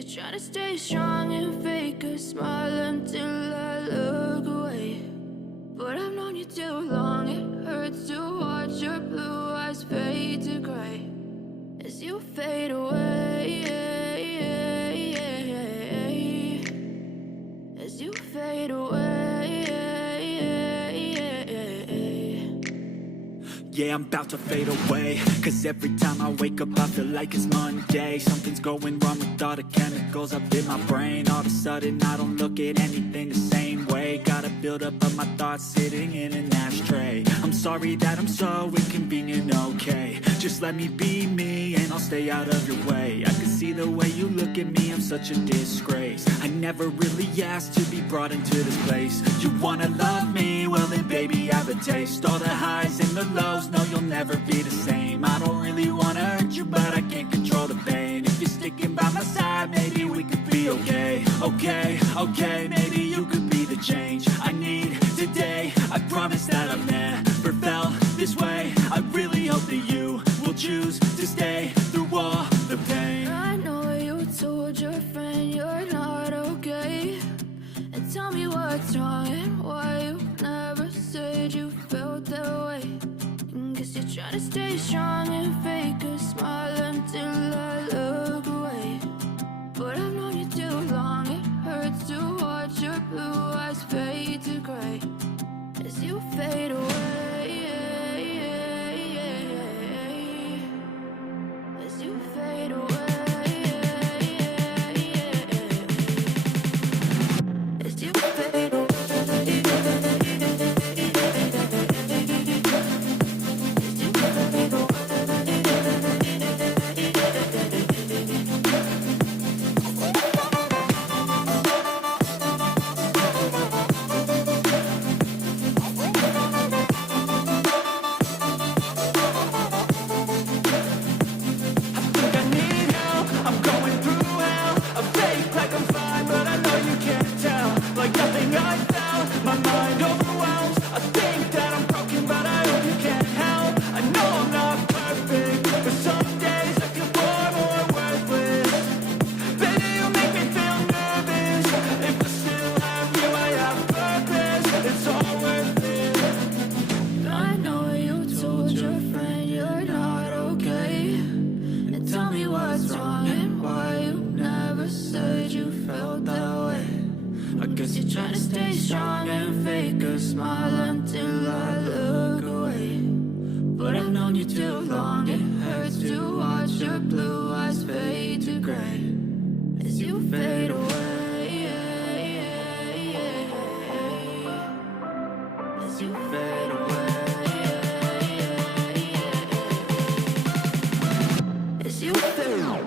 you're trying to stay strong and fake a smile until I look away. But I've known you too long, it hurts to watch your blue eyes fade to gray as you fade away, as you fade away. Yeah, I'm about to fade away, cause every time I wake up I feel like it's Monday. Something's going wrong with all the chemicals up in my brain. All of a sudden I don't look at anything the same way. Gotta build up of my thoughts sitting in an ashtray. I'm sorry that I'm so inconvenient, okay. Just let me be me and I'll stay out of your way. I can see the way you look at me, I'm such a disgrace. I never really asked to be brought into this place. You wanna love me? Well then baby I have a taste. All the highs and the lows, no you'll never be the same. I don't really wanna hurt you but I can't control the pain. If you're sticking by my side maybe we could be okay. Okay, maybe you could be the change I need today. I promise that I've never felt this way. I really hope that you will choose to stay through all the pain. I know you told your friend you're not okay, and tell me what's wrong and why you never said you felt that way. Guess you're trying to stay strong and fake a smile until I look away. But I've known you too long, it hurts to watch your blue eyes fade to gray as you fade away, as you fade away, as you fade away. Trying to stay strong and fake a smile until I look away. But I've known you too long, it hurts to watch your blue eyes fade to gray as you fade away, as you fade away, as you fade away.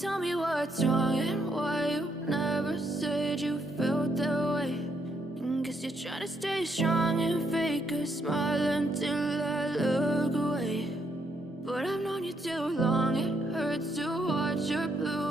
Tell me what's wrong and why you never said you felt that way. Guess you're trying to stay strong and fake a smile until I look away. But I've known you too long, it hurts to watch your blue